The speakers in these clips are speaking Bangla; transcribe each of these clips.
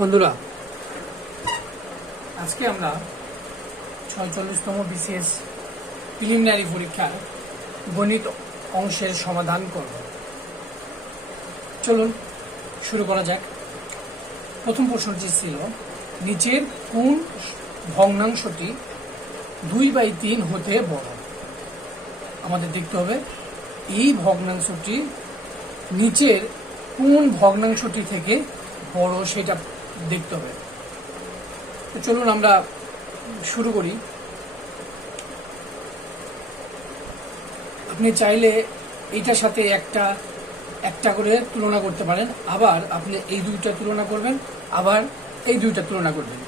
বন্ধুরা, আজকে আমরা ৪৬তম বিসিএস প্রিলিমিনারি পরীক্ষার গণিত অংশের সমাধান করব। চলুন শুরু করা যাক। প্রথম প্রশ্নটি ছিল, নিচের কোন ভগ্নাংশটি 2/3 হতে বড়? আমাদের দেখতে হবে এই ভগ্নাংশটি নিচের কোন ভগ্নাংশটি থেকে বড় সেটা দেখতে হবে। তো চলুন আমরা শুরু করি। আপনি চাইলে এইটার সাথে একটা করে তুলনা করতে পারেন, আবার আপনি এই দুইটা তুলনা করবেন, আবার এই দুইটা তুলনা করবেন।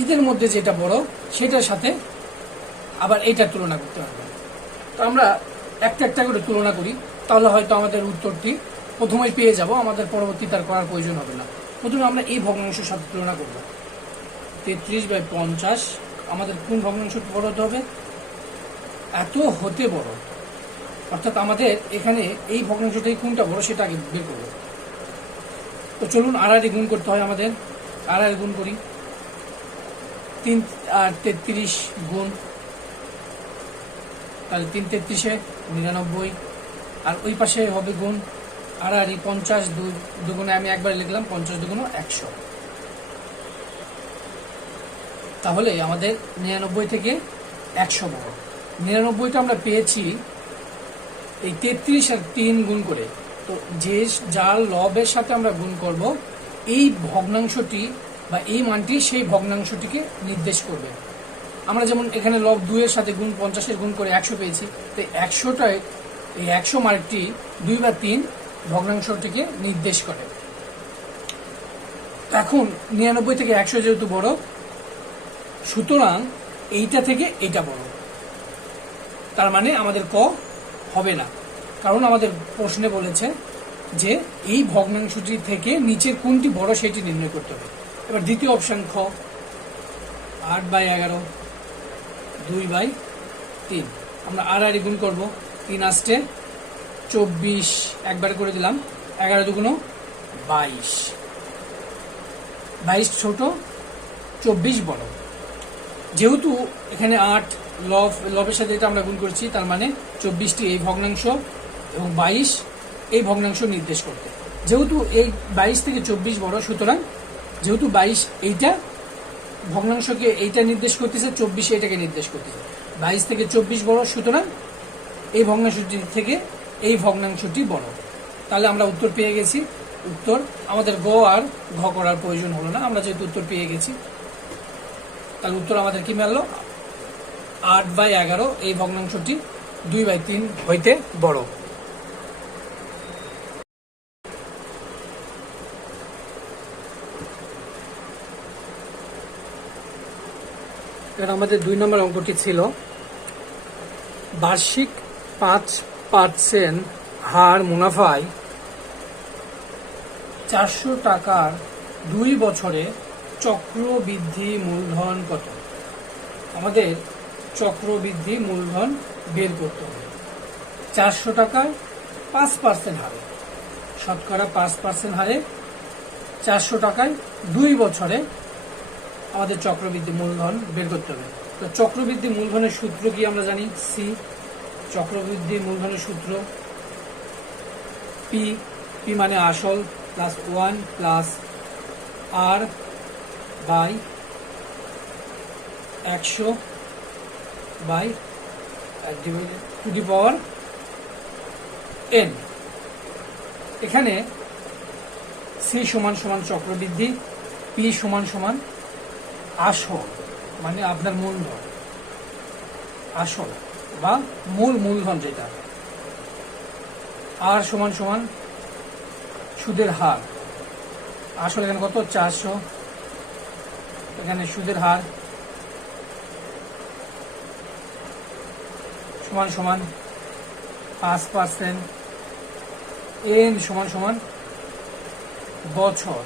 এদের মধ্যে যেটা বড় সেটার সাথে আবার এইটার তুলনা করতে পারবেন। তো আমরা একটা করে তুলনা করি, তাহলে হয়তো আমাদের উত্তরটি প্রথমেই পেয়ে যাব, আমাদের পরবর্তী তার করার প্রয়োজন হবে না। প্রথমে আমরা এই ভগ্নাংশের সাথে তুলনা করব। 33/50 আমাদের কোন ভগ্নাংশ বড় হতে হবে? এত হতে বড়, অর্থাৎ আমাদের এখানে এই ভগ্নাংশটাই কোনটা বড় সেটা আগে বের করব। তো চলুন আড়াআড়ি গুণ করতে হয় আমাদের। আড়াআড়ি গুণ করি। 3 আর 33 গুণ, তাহলে 3 33-এ 99, আর ওই পাশে হবে গুণ। আড়াআড়ি 50 দুগুণে আমি একবার লিখলাম, 50 দুগুণ 100। তাহলে আমাদের 99 থেকে 100 বড়। 99টা আমরা পেয়েছি এই 33 আর 3 গুণ করে। তো যার লবের সাথে আমরা গুণ করব, এই ভগ্নাংশটি বা এই মানটি সেই ভগ্নাংশটিকে নির্দেশ করবে। আমরা যেমন এখানে লব 2 এর সাথে গুণ 50-এর গুণ করে 100 পেয়েছি। তো 100টায় এই 100 মার্কটি 2 বা 3 ভগ্নাংশটিকে নির্দেশ করে। এখন 99 থেকে 100 যেহেতু বড়, সুতরাং এইটা থেকে এইটা বড়। তার মানে আমাদের ক হবে না, কারণ আমাদের প্রশ্নে বলেছে যে এই ভগ্নাংশটি থেকে নিচের কোনটি বড় সেটি নির্ণয় করতে হবে। এবার দ্বিতীয় অপশন খ, 8/11 2/3। আমরা আড়াআড়ি গুণ করব। 3 আসতে 24 একবার করে দিলাম, 11 দুগুণ 22। 22 ছোট, 24 বড়। যেহেতু এখানে 8 লবের সাথে এটা আমরা গুণ করছি, তার মানে 24টি এই ভগ্নাংশ এবং 22 এই ভগ্নাংশ নির্দেশ করতে। যেহেতু এই 22 থেকে 24 বড়, সুতরাং যেহেতু 22 এইটা ভগ্নাংশকে এইটা নির্দেশ করতেছে, 24 এটাকে নির্দেশ করতেছে। 22 থেকে 24 বড়, সুতরাং এই ভগ্নাংশটি থেকে এই ভগ্নাংশটি বড়। তাহলে আমরা উত্তর পেয়ে গেছি। উত্তর আমাদের গ আর ঘ করার প্রয়োজন হলো না, আমরা যেহেতু উত্তর পেয়ে গেছি। তাহলে উত্তর আমাদের কি মিলল? 8/11 এই ভগ্নাংশটি 2/3 হইতে বড়। এবার আমাদের 2 নম্বর অঙ্কটি ছিল, বার্ষিক 5% হার মুনাফায় 400 টাকার 2 বছরে চক্রবৃদ্ধি মূলধন কত? আমাদের চক্রবৃদ্ধি মূলধন বের করতে হবে। 400 টাকায় 5% হারে, শতকরা 5% হারে 400 টাকায় 2 বছরে আমাদের চক্রবৃদ্ধি মূলধন বের করতে হবে। তো চক্রবৃদ্ধি মূলধনের সূত্র কি আমরা জানি? সি। চক্রবৃদ্ধি মূলধনের সূত্র পি। পি মানে আসল plus 1 plus r by 100 by to the power n। এখানে সি সমান সমান চক্রবৃদ্ধি, পি সমান সমান আসল মানে আপনার মূলধন, আসল বা মূলধন যেটা। আর সমান সমান সুদের হার। আসল এখানে কত? 400। এখানে সুদের হার সমান সমান 5%। এন সমান সমান বছর।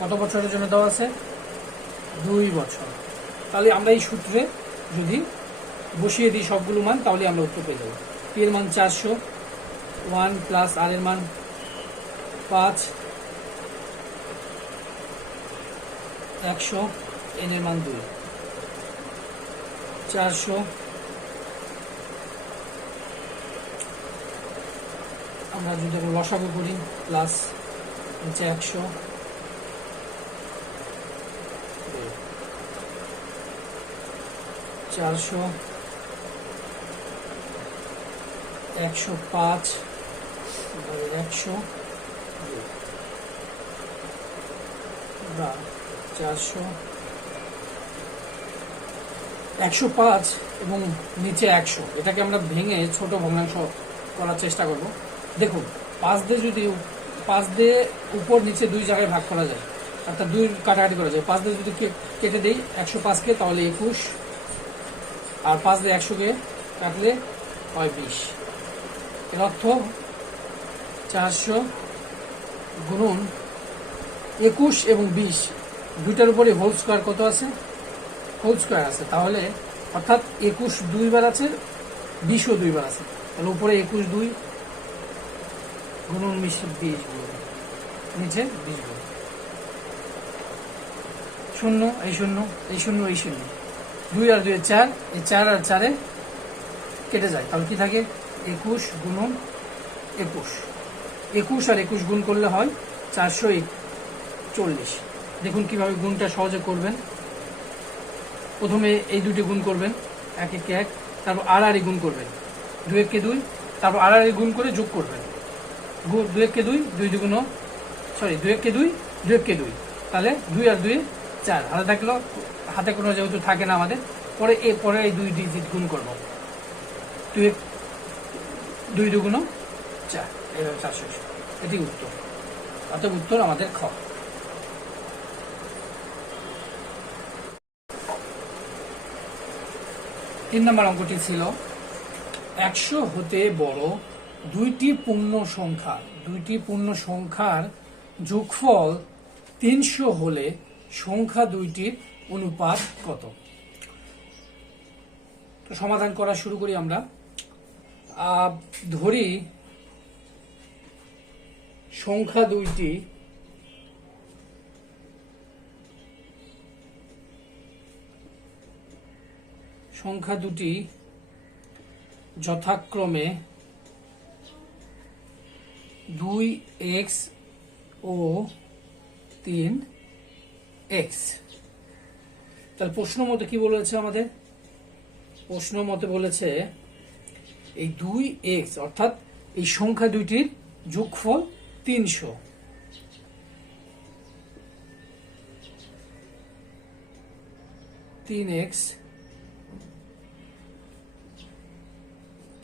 কত বছরের জন্য দেওয়া আছে? 2 বছর। তাহলে আমরা এই সূত্রে যদি বসিয়ে দিই সবগুলো মান, তাহলে আমরা উত্তর পেয়ে যাবো। পি এর মান 400, 1 প্লাস আর এর মান 5 100, n এর মান 2, 400, আমরা যদি লসাগু করি প্লাস নিচে 100, 400, 105, 100 বা 400, 105 এবং নিচে 100, এটাকে আমরা ভেঙে ছোট ভগ্নাংশ করার চেষ্টা করব। দেখুন 5 দিয়ে উপর নিচে 2 জায়গায় ভাগ করা যায়, অর্থাৎ 2 কাটাকাটি করা যায়। 5 দিয়ে যদি কেটে দেই 105কে, তাহলে 21, আর 5 দিয়ে 100কে কাটলে হয় 20। এর অর্থ 400 গুণন 21 এবং 20, দুইটার উপরে হোল স্কোয়ার কত আছে? হোল স্কোয়ার আছে, তাহলে অর্থাৎ 21 2বার আছে, 20ও 2বার আছে, তাহলে উপরে 21 2 গুণন 20 নিচে 20 শূন্য, এই শূন্য, এই শূন্য, এই শূন্য, 2 আর 2 4, এই 4 আর 4 কেটে যায়, তাহলে কি থাকে? 21 গুণন 21, 21 আর 21 গুণ করলে হয় 440। দেখুন কিভাবে গুণটা সহজে করবেন। প্রথমে এই দুটি গুণ করবেন, 1 1 1, তারপর আর গুণ করবেন, 2 1 কে 2, তারপর আর গুণ করে যোগ করবেন, 2 1 কে 2, 2 2 2 1 কে 2, 2 1 কে 2, তাহলে 2 আর 2 4, হাতে থাকলো, হাতে কোনো যেহেতু থাকে না আমাদের, পরে এই 2 ডিজিট গুণ করবো, 2 2 2 4, এইভাবে 400। এটি উত্তর, অতএব উত্তর আমাদের খ। 3 নম্বর অঙ্কটি ছিল 100 হতে বড় দুইটি পূর্ণ সংখ্যার যোগফল 300 হলে সংখ্যা দুইটির অনুপাত কত? তো সমাধান করা শুরু করি আমরা। ধরি সংখ্যা দুটি যথাক্রমে 2x ও 3x। তাহলে প্রশ্ন মতে কি বলেছে আমাদের? প্রশ্ন মতে বলেছে এই 2x অর্থাৎ এই সংখ্যা দুইটির যোগফল 300। x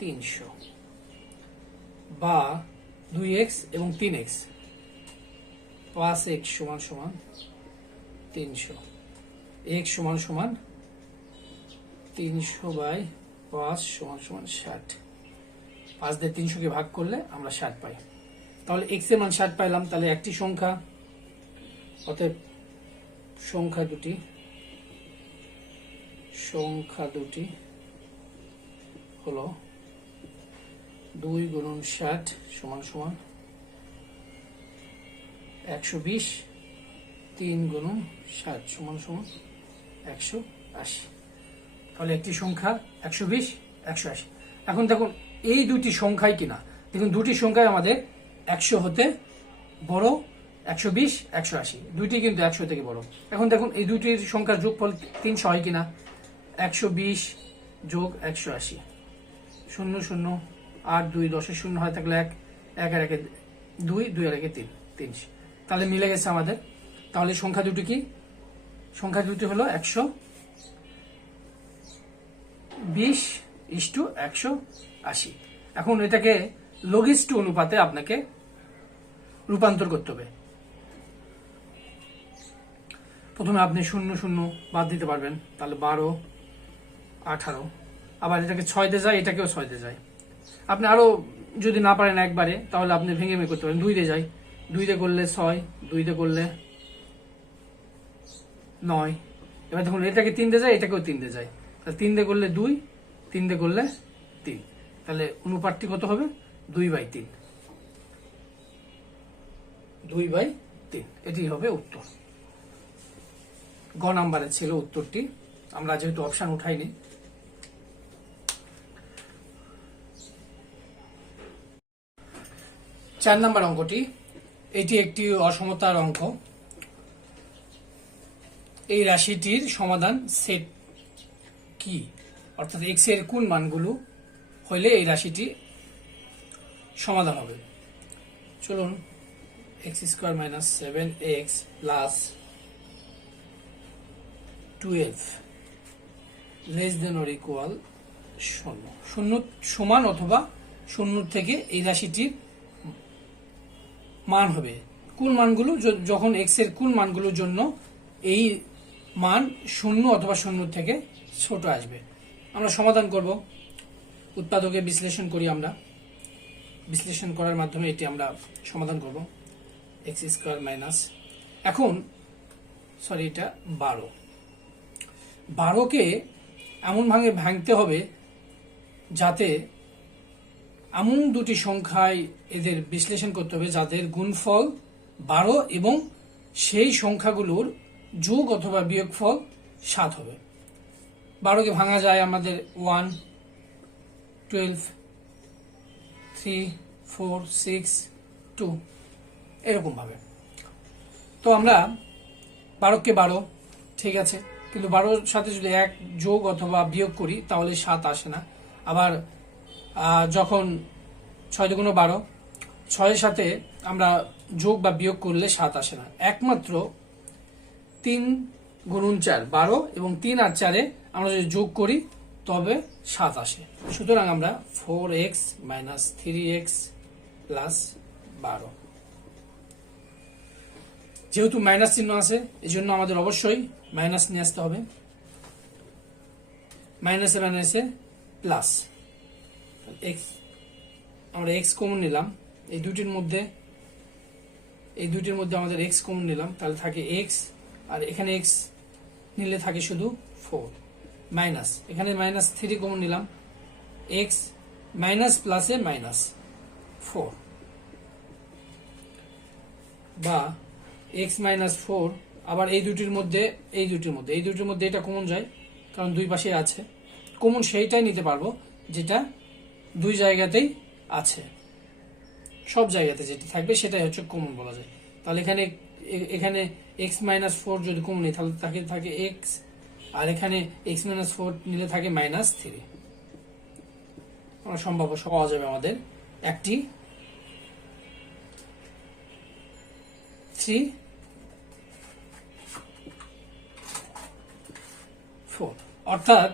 300 বা 2x এবং 3x, 5x সমান সমান 300, x সমান সমান 300 বাই 5 সমান সমান 60। 5 দিয়ে 300 কে ভাগ করলে আমরা 60 পাই। তাহলে x এর মান 60 পাইলাম, তাহলে একটি সংখ্যা, অতএব সংখ্যা দুটি হলো 2 গুণন 60 সমান সমান 120, 3 গুণন 60 সমান সমান 180। তাহলে একটি সংখ্যা 120, 180। এখন দেখুন এই দুটি সংখ্যাই কিনা, দেখুন দুটি সংখ্যায় আমাদের 100 হতে বড়, 120, 180, দুইটি কিন্তু 100 থেকে বড়। এখন দেখুন এই দুটির সংখ্যার যোগফল 300 হয় কিনা, 120 যোগ 180, 0 0 8 2 10 শূন্য হয়, থাকলে 1 1 আর 1 2, 2 আর 1 3, 300। তাহলে মিলে গেছে আমাদের। তাহলে সংখ্যা দুটি কি? সংখ্যা দুটি হলো 120:180। এখন এটাকে লঘিষ্ঠ অনুপাতে আপনাকে রূপান্তর করতে হবে। প্রথমে আপনি 0 0 বাদ দিতে পারবেন, তাহলে 12 18, আবার এটাকে 6 দিয়ে যায়, এটাকেও 6 দিয়ে যায়। আপনি আরো যদি না পারেন একবারে, তাহলে আপনি ভেঙে ভেঙে করতে পারেন, 2 দিয়ে যায়, 2 দিয়ে করলে 6, 2 দিয়ে করলে 9। এবার দেখুন এটাকে 3 দিয়ে যায়, এটাকেও 3 দিয়ে যায়, তাহলে 3 দিয়ে করলে 2, 3 দিয়ে করলে 3, তাহলে অনুপাতটি কত হবে? 2/3, 2/3। এটি হবে উত্তর। গ নাম্বারে ছিল উত্তরটি, আমরা যেহেতু অপশন উঠাইনি। চার নাম্বার অঙ্কটি, এটি একটি অসমতার অঙ্ক। এই রাশিটির সমাধান সেট কি, অর্থাৎ এক্স এর কোন মানগুলো হইলে এই রাশিটি সমাধান হবে। চলুন, x square minus 7x plus 12 less than or equal 0, 0 সমান অথবা 0 থেকে এই রাশিটির মান হবে। কোন মানগুলো, যখন এক্স এর কোন মানগুলোর জন্য এই মান 0 অথবা 0 থেকে ছোট আসবে। আমরা সমাধান করব, উৎপাদকে বিশ্লেষণ করি। আমরা বিশ্লেষণ করার মাধ্যমে এটি আমরা সমাধান করব। এক্স স্কোয়ার মাইনাস, এখন সরি এটা 12কে এমন ভাঙতে হবে যাতে এমন দুটি সংখ্যায় এদের বিশ্লেষণ করতে হবে যাদের গুণফল 12 এবং সেই সংখ্যাগুলোর যোগ অথবা বিয়োগফল 7 হবে। 12কে ভাঙা যায় আমাদের 1, 12, 3, 4, 6, 2 এরকম ভাবে। তো আমরা 12কে 12 ঠিক আছে, কিন্তু 12-র সাথে যদি 1 যোগ অথবা বিয়োগ করি তাহলে 7 আসে না। আবার যখন 6 × 12, 6-এর সাথে আমরা যোগ বা বিয়োগ করলে 7 আসে না। একমাত্র 3 × 4 12 এবং 3 আর 4-এ আমরা যদি যোগ করি তবে 7 আসে। সুতরাং আমরা 4x মাইনাস 3x প্লাস 12, যেহেতু মাইনাস চিহ্ন আছে এই জন্য আমাদের অবশ্যই মাইনাস নিয়ে আসতে হবে। মাইনাসে মাইনাসে প্লাস, এক্স আমরা এক্স কমন নিলাম, এই দুটির মধ্যে আমাদের এক্স কমন নিলাম, তাহলে থাকে এক্স, আর এখানে এক্স নিলে থাকে শুধু 4 মাইনাস, এখানে মাইনাস 3 কমন নিলাম, এক্স মাইনাস প্লাসে মাইনাস 4 বা এক্স মাইনাস 4। আবার এই দুটির মধ্যে এটা কমন যায়, কারণ দুই পাশে আছে। কমন সেইটাই নিতে পারবো যেটা দুই জায়গাতেই আছে, সব জায়গাতে যেটা থাকবে সেটাই হচ্ছে কমন বলা যায়। তাহলে এখানে এক্স মাইনাস 4 যদি কমন নিই তাহলে থাকে এক্স, আর এখানে এক্স মাইনাস 4 নিলে থাকে মাইনাস 3। সম্ভাব্য পাওয়া যাবে আমাদের একটি 3, 4, অর্থাৎ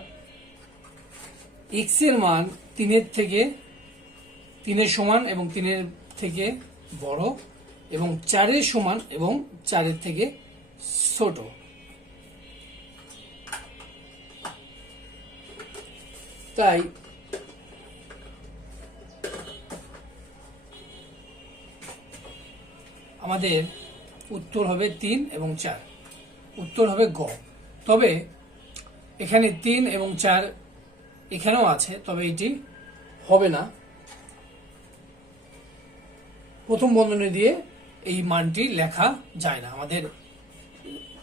এক্স এর মান 3-এর সমান এবং 3-এর থেকে বড়, এবং 4-এর সমান এবং 4-এর থেকে ছোট। তাই আমাদের উত্তর হবে 3 এবং 4, উত্তর হবে গ। তবে এখানে 3 এবং 4 এখানেও আছে, তবে এটি হবে না। প্রথম বন্ধনী দিয়ে এই মানটি লেখা যায় না, আমাদের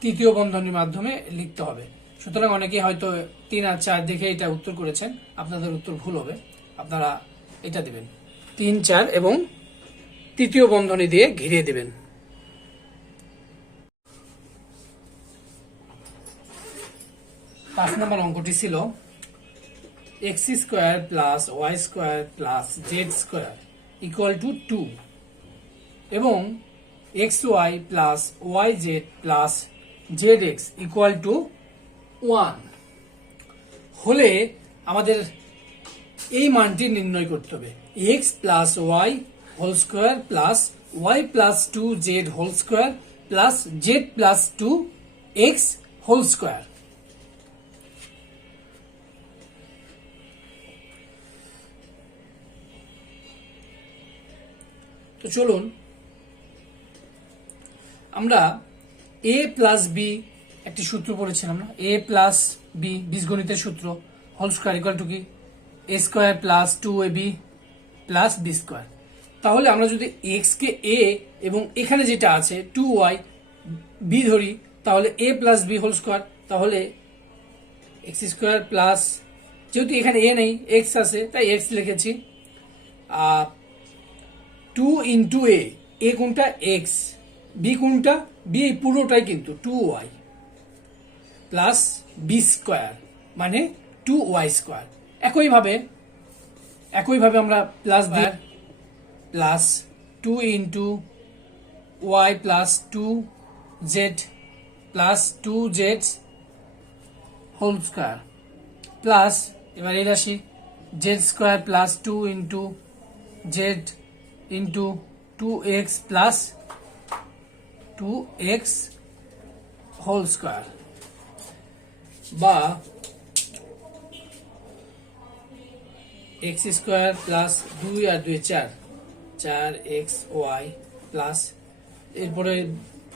তৃতীয় বন্ধনীর মাধ্যমে লিখতে হবে। সুতরাং অনেকে হয়তো 3 আর 4 দেখে এটা উত্তর করেছেন, আপনাদের উত্তর ভুল হবে। আপনারা এটা দিবেন 3, 4 এবং তৃতীয় বন্ধনী দিয়ে ঘিরিয়ে দিবেন। 5 নম্বর অঙ্কটি ছিল x square plus y square plus z square equal to 2 এবং xy plus y z plus z x equal to 1 হলে আমাদের এই মানটি নির্ণয় করতে হবে। x plus y whole square plus y plus 2 z whole square plus z plus 2 x whole square. তো চলুন আমরা a প্লাস বি একটি সূত্র পড়েছিলাম না, a প্লাস বি বীজগণিতের সূত্র, হোল স্কোয়ার ইকুয়াল টু কি a স্কোয়ার প্লাস 2ab প্লাস বি স্কোয়ার। তাহলে আমরা যদি x কে a এবং এখানে যেটা আছে 2y বি ধরি, তাহলে a plus b whole square, তাহলে এক্স স্কোয়ার প্লাস, যেহেতু এখানে এ নেই এক্স আছে তাই এক্স লিখেছি, 2 ইন্টু এ কোনটা এক্স, বি কোনটা বি এই পুরোটাই কিন্তু 2y প্লাস বি স্কোয়ার মানে 2y স্কোয়ার। একইভাবে আমরা প্লাস দিই, plus 2 into y plus 2z plus 2z whole square plus, এবার এই রাশি z square plus 2 into z into 2x plus 2x whole square, বা এক্স স্কোয়ার প্লাস 2 আর 2 4, 4xy প্লাস এরপরে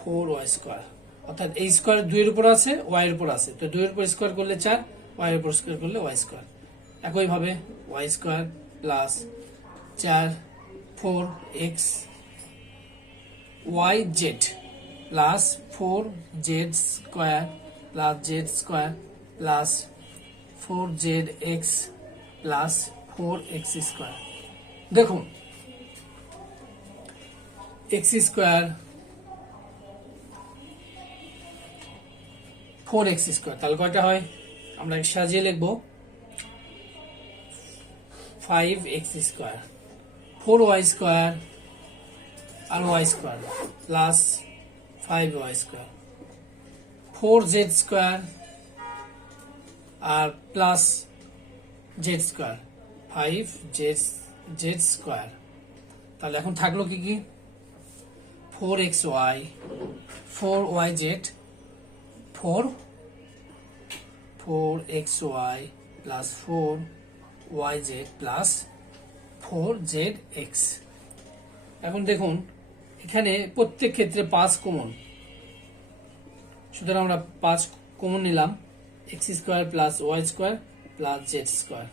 4y স্কোয়ার, অর্থাৎ এই স্কোয়ার 2 এর উপর আছে y এর উপর আছে, তো 2 এর উপর স্কোয়ার করলে 4, y এর উপর স্কোয়ার করলে y স্কোয়ার। একইভাবে y square plus 4 4x yz plus 4z square plus z square plus 4zx plus 4x square. দেখুন এক্স স্কোয়ার 4x স্কোয়ার, তাহলে কয়টা হয় আমরা সাজিয়ে লিখবো 5x স্কোয়ার, 4y স্কোয়ার আর y square plus 5y square, 4z square আর plus z square 5z square. তাহলে এখন থাকলো কি কি 4xy 4yz 4xy plus 4yz plus 4zx। এখন দেখুন এখানে প্রত্যেক ক্ষেত্রে 5 কমন, সুতরাং আমরা 5 কমন নিলাম, x square plus y square plus z square.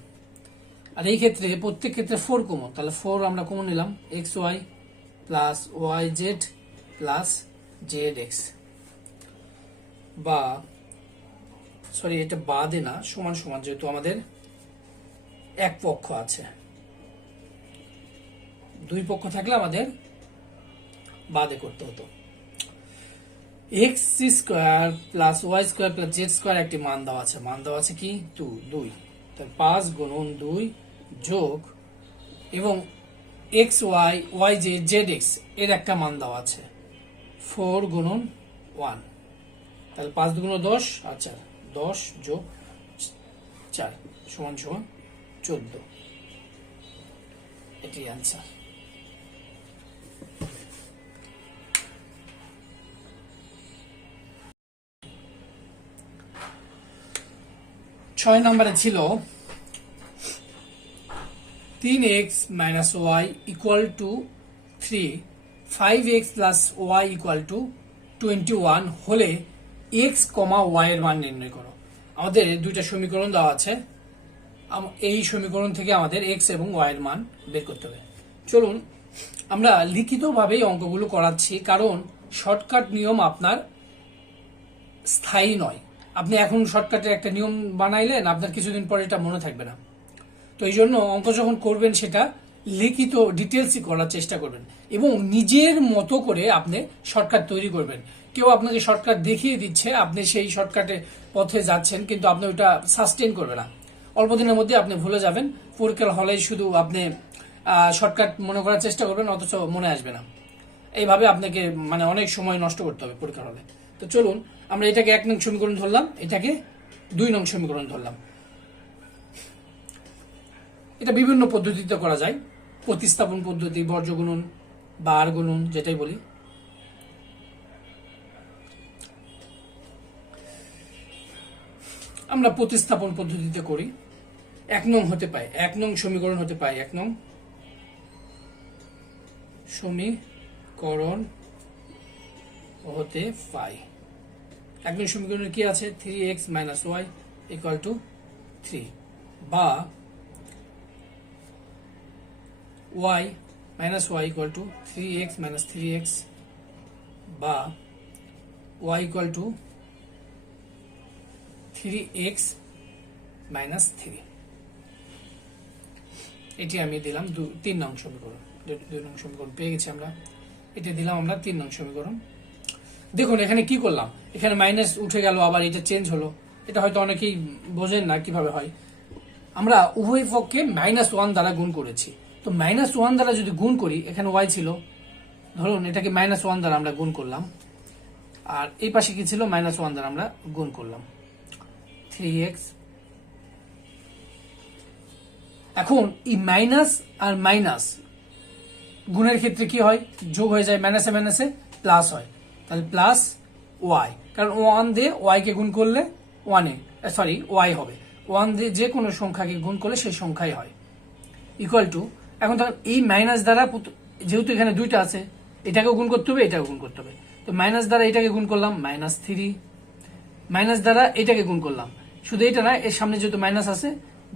আর এই ক্ষেত্রে প্রত্যেক ক্ষেত্রে 4 কমন, তাহলে 4 আমরা কমন নিলাম, x y plus y z plus z x, বা সরি এটা বাদে না সমান সমান, যেহেতু আমাদের এক পক্ষ আছে, দুই পক্ষ থাকলে আমাদের বাদে করতে হতো। X square plus y square plus z square একটি মান দেওয়া আছে কি 2, তাহলে 5 গুণন 2 যোগ, এবং x y y z x এর একটা মান দেওয়া আছে 4 গুণন 1, তাহলে 5 দুগুণ 10 আর 4, 10 যোগ 4 সমান সমান 14, এটি অ্যান্সার। ছয় নম্বরে ছিল 3x minus y equal to 3, 5x plus y equal to 21 হলে x, y এর মান নির্ণয় করো। আমাদের দুইটা সমীকরণ দেওয়া আছে, এই সমীকরণ থেকে আমাদের x এবং y এর মান বের করতে হবে। চলুন আমরা লিখিতভাবেই অঙ্কগুলো করাচ্ছি, কারণ শর্টকাট নিয়ম আপনার স্থায়ী নয়। আপনি এখন শর্টকাটের একটা নিয়ম বানাইলেন, আপনার কিছুদিন পরে এটা মনে থাকবে না। তো এই জন্য অঙ্ক যখন করবেন সেটা লিখিত ডিটেলসই করার চেষ্টা করবেন, এবং নিজের মতো করে আপনি শর্টকাট তৈরি করবেন। কেউ আপনাকে শর্টকাট দেখিয়ে দিচ্ছে, আপনি সেই শর্টকাটের পথে যাচ্ছেন, কিন্তু আপনি ওটা সাস্টেন করবে না, অল্প দিনের মধ্যে আপনি ভুলে যাবেন। পরীক্ষার হলে শুধু আপনি শর্টকাট মনে করার চেষ্টা করবেন, অথচ মনে আসবে না। এইভাবে আপনাকে মানে অনেক সময় নষ্ট করতে হবে পরীক্ষার হলে। তো চলুন আমরা এটাকে 1 নং সমীকরণ ধরলাম, এটাকে 2 নং সমীকরণ ধরলাম। এটা বিভিন্ন পদ্ধতিতে করা যায়, প্রতিস্থাপন পদ্ধতি, বর্জ্যগুণন, বার গুণন, যেটাই বলি। আমরা প্রতিস্থাপন পদ্ধতিতে করি। 1 নং হতে পায়, 1 নং সমীকরণ হতে পায়, 1 নং সমীকরণ হতে পায়। 1 নং সমীকরণে কি আছে 3x minus y equal to 3, বা y minus y equal to 3x minus 3x, বা y equal to 3x minus 3। এটি আমি দিলাম 3 নং সমীকরণ। 2 নং সমীকরণ পেয়ে গেছি আমরা, এটা দিলাম আমরা 3 নং সমীকরণ। দেখুন এখানে কি করলাম, এখানে মাইনাস উঠে গেল, আবার এটা চেঞ্জ হলো। এটা হয়তো অনেকেই বোঝেন না কিভাবে হয়। আমরা উভয় পক্ষে -1 দ্বারা গুণ করেছি। তো -1 দ্বারা যদি গুণ করি, এখানে y ছিল, ধরুন এটাকে -1 দ্বারা আমরা গুণ করলাম, আর এই পাশে কি ছিল, -1 দ্বারা আমরা গুণ করলাম 3x। এখন এই মাইনাস আর মাইনাস গুণের ক্ষেত্রে কি হয়, যোগ হয়ে যায়, মাইনাসে মাইনাসে প্লাস হয়, তাহলে প্লাস ওয়াই, কারণ 1 দিয়ে y কে গুণ করলে y হবে, 1 দিয়ে যে কোনো সংখ্যাকে গুণ করলে সেই সংখ্যাই হয়, ইকুয়াল টু। এখন তখন এই মাইনাস দ্বারা, যেহেতু এখানে দুইটা আছে, এটাকেও গুণ করতে হবে, এটাকেও গুণ করতে হবে, তো মাইনাস দ্বারা এটাকে গুণ করলাম -3, মাইনাস দ্বারা এটাকে গুণ করলাম, শুধু এটা না, এর সামনে যেহেতু মাইনাস আছে,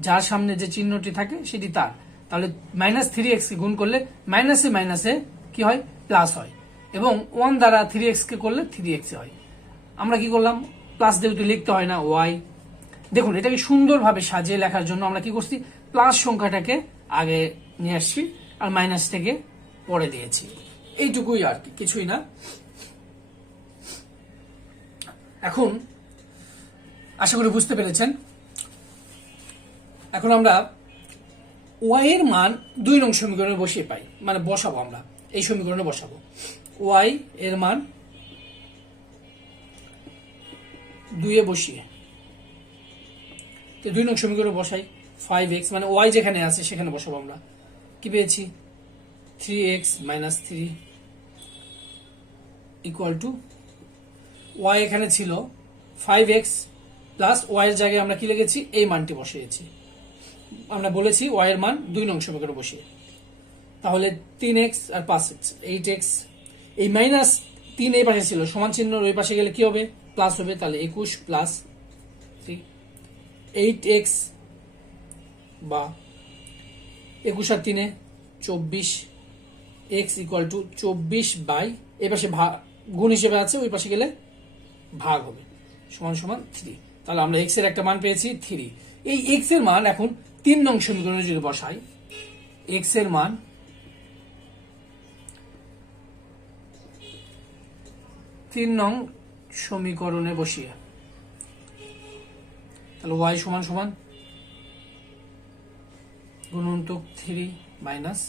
যার সামনে যে চিহ্নটি থাকে সেটি তার, তাহলে -3x কে গুণ করলে মাইনাসে মাইনাসে কি হয়, প্লাস হয়, এবং 1 দ্বারা 3x কে করলে 3x হয়। আমরা কি করলাম, প্লাস যেহেতু লিখতে হয় না, y। দেখুন এটাকে সুন্দরভাবে সাজিয়ে লেখার জন্য আমরা কি করছি, প্লাস সংখ্যাটাকে আগে নিয়ে আসছি আর মাইনাসটাকে পরে দিয়েছি, এইটুকুই আর কি, কিছুই না। এখন আশা করি বুঝতে পেরেছেন। এখন আমরা y এর মান 2 নং সমীকরণে বসিয়ে পাই, মানে বসাবো, আমরা এই সমীকরণে বসাবো y এর মান 2 এ বসিয়ে, তো 2 নং সমীকরণে বসাই, 5x মানে y যেখানে আছে সেখানে বসাবো। আমরা কি পেয়েছি, 3x minus 3 equal to, y এখানে ছিল 5x প্লাস y এর জায়গায় আমরা কি লিখেছি, এই মানটি বসিয়েছি। আমরা বলেছি y এর মান 2 নং সমীকরণে বসিয়ে, তাহলে 3x আর 5x 8x, এই মাইনাস 3 এই পাশে ছিল, সমান চিহ্ন ওই পাশে গেলে কি হবে, প্লাস হবে, তাহলে 21 প্লাস 3, 8x বা 21 আর 3 24, x ইকুয়াল টু 24 বাই, এই পাশে গুণ হিসেবে আছে, ওই পাশে গেলে ভাগ হবে, সমান সমান 3। তাহলে আমরা x এর একটা মান পেয়েছি 3। এই x এর মান এখন 3 নং সমীকরণে যদি বসাই, x এর মান 3 নং সমীকরণে বসিয়ে, তাহলে y সমান সমান গুণন্তক 3 মাইনাস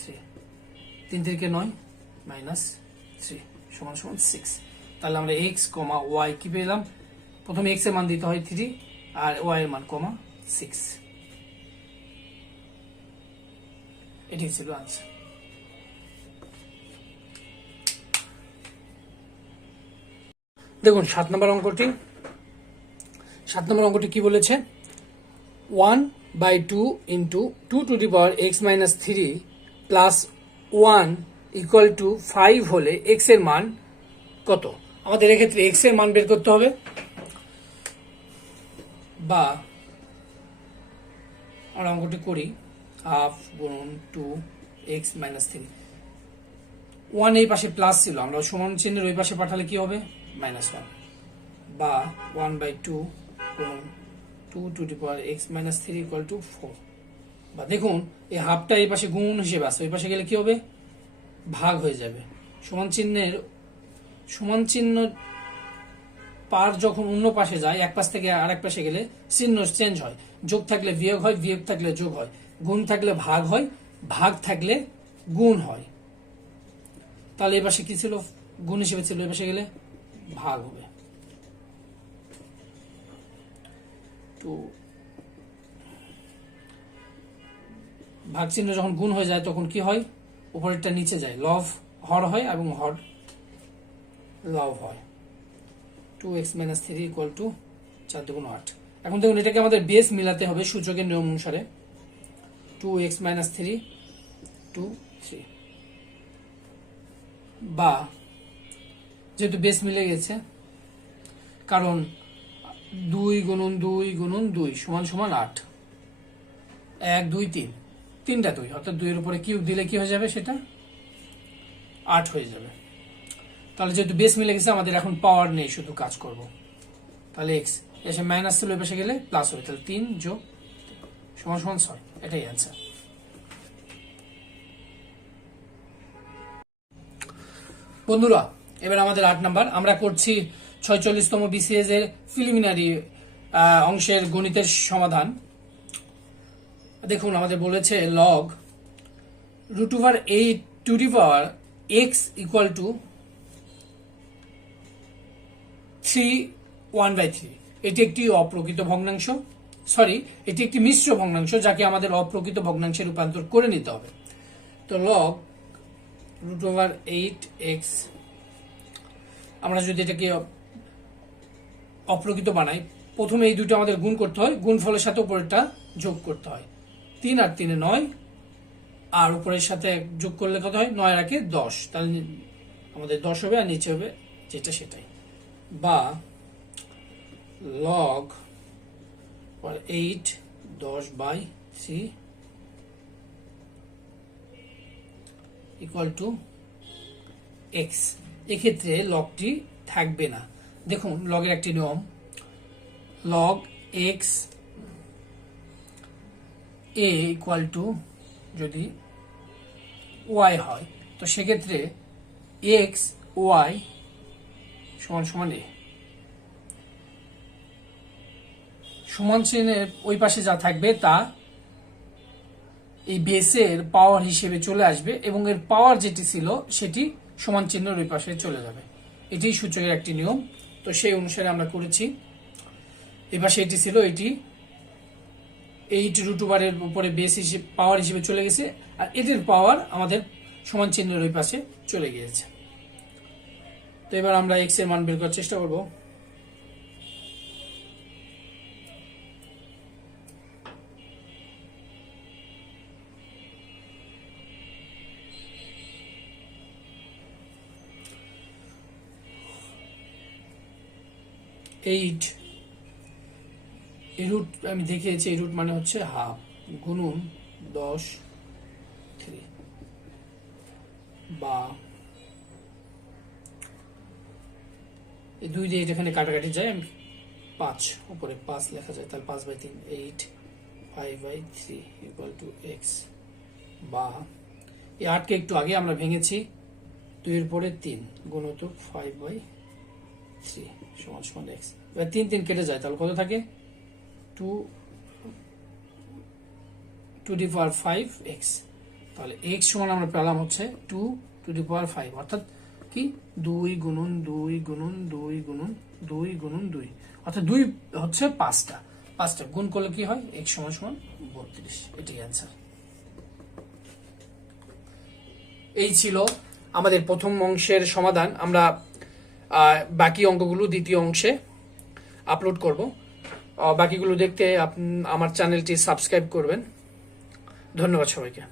3, 3 থেকে 9 মাইনাস 3 সমান সমান 6। তাহলে আমরা x, y কি পেলাম, প্রথমে x এর মান দিতে হয় 3 আর y এর মান 6, এটি ছিল আনসার। দেখুন 7 নম্বর অঙ্কটি, 7 নম্বর অঙ্কটি কি বলেছে, 1/2 into 2 two the power x minus 3 plus 1 equal to 5 হলে x এর মান কত। আমাদের এক্ষেত্রে x এর মান বের করতে হবে, বা আমরা অঙ্কটি করি, হাফ গুণন 2x মাইনাস 3, 1 এই পাশে প্লাস ছিল, আমরা সমান চিহ্নের ওই পাশে পাঠালে কি হবে, -1, বা 1/2 গুণন 2 two the power x minus 3 equal to 4, বা দেখুন এই হাফটা এই পাশে গুণ হিসেবে আছে, ওই পাশে গেলে কি হবে, ভাগ হয়ে যাবে। সমান চিহ্ন পার যখন অন্য পাশে যায়, এক পাশ থেকে আরেক পাশে গেলে চিহ্ন চেঞ্জ হয়, যোগ থাকলে বিয়োগ হয়, বিয়োগ থাকলে যোগ হয়, গুণ থাকলে ভাগ হয়, ভাগ থাকলে গুণ হয়। তাহলে এই পাশে কি ছিল, গুণ হিসেবে ছিল, এই পাশে গেলে ভাগ হবে। তো ভাগ চিহ্ন যখন গুণ হয়ে যায় তখন কি হয়, উপরেরটা নিচে যায়, লব হর হয় এবং হর লব হয়। 2x মাইনাস 3 ইকুয়াল টু 4 দুগুণ 8। এখন দেখুন এটাকে আমাদের বেস মিলাতে হবে সূচকের নিয়ম অনুসারে, 2x মাইনাস 3 2 3, বা যেহেতু বেস মিলে গেছে, কারণ 2 গুণন 2 গুণন 2 সমান সমান 8, 1 2 3, 3টা 2, অর্থাৎ 2 এর উপরে কিউব দিলে কি হয়ে যাবে, সেটা 8 হয়ে যাবে। তাহলে যেহেতু বেস মিলে গেছে, আমাদের এখন পাওয়ার নেই, শুধু কাজ করব। তাহলে এসে মাইনাস ছিল ওই পাশে গেলে প্লাস হবে, তাহলে 3 যোগ সমান সমান 6, এটাই অ্যান্সার। বন্ধুরা এবার আমাদের 8 নাম্বার, আমরা করছি 46তম বিসিএস এর প্রিলিমিনারি অংশের গণিতের সমাধান। দেখুন আমাদের বলেছে log √8 two the power x equal to 3/1/3। এটি একটি অপ্রকৃত ভগ্নাংশ, সরি এটি একটি মিশ্র ভগ্নাংশ যাকে আমাদের অপ্রকৃত ভগ্নাংশে রূপান্তর করে নিতে হবে। তো লগ √8x, আমরা যদি এটাকে অপ্রকৃত বানাই, প্রথমে এই দুটো আমাদের গুণ করতে হয়, গুণফলের সাথে উপরেরটা যোগ করতে হয়। 3 আর 3 9, আর উপরের সাথে যোগ করলে কত হয়, 9 আর 1 10, তাহলে আমাদের 10 হবে, আর নিচে হবে যেটা সেটাই। বা লগ 8 10/3 ইকুয়াল টু x। এক্ষেত্রে লগটি থাকবে না। দেখুন লগের একটি নিয়ম, log x a equal to যদি y হয়, তো সেক্ষেত্রে x y সমান সমান a। সমান চিহ্নের ওই পাশে যা থাকবে তা এই বেসের পাওয়ার হিসেবে চলে আসবে, এবং এর পাওয়ার যেটি ছিল সেটি সমান চিহ্নের ওই পাশে চলে যাবে। এটি সূচকের একটি নিয়ম, তো সেই অনুসারে আমরা করেছি। এবার সেটি ছিল এটি 8√এর উপরে বেস হিসেবে পাওয়ার হিসেবে চলে গেছে, আর এটির পাওয়ার আমাদের সমান চিহ্নের ওই পাশে চলে গিয়েছে। তো এবার আমরা x এর মান বের করার চেষ্টা করব। এই রুট আমি দেখিয়েছি, এই রুট মানে হচ্ছে হাফ গুণন 10/3, বা এই 2 দিয়ে এখানে কাটাকাটি যায়, আমি 5 উপরে 5 লেখা যায়, তাহলে 5/3 8 5/3 ইকুয়াল টু x। বা এই 8কে একটু আগে আমরা ভেঙেছি, 2 এর পরে 3 গুণিতক 5/3 সমান সমান x। এবার 3 3 কেটে যায়, তাহলে কত থাকে, 2 টু দি পাওয়ার 5x। তাহলে x সমান আমরা পেলাম হচ্ছে 2 টু দি পাওয়ার 5, অর্থাৎ কি 2 গুণন 2 গুণন 2 গুণন 2 গুণন 2, অর্থাৎ 2 হচ্ছে 5টা গুণ করলে কি হয়, x সমান সমান 32। এটাই অ্যান্সার। এই ছিল আমাদের প্রথম অংশের সমাধান। আমরা বাকি অঙ্কগুলো দ্বিতীয় অংশে আপলোড করব। বাকিগুলো দেখতে আমার চ্যানেলটি সাবস্ক্রাইব করবেন। ধন্যবাদ সবাইকে।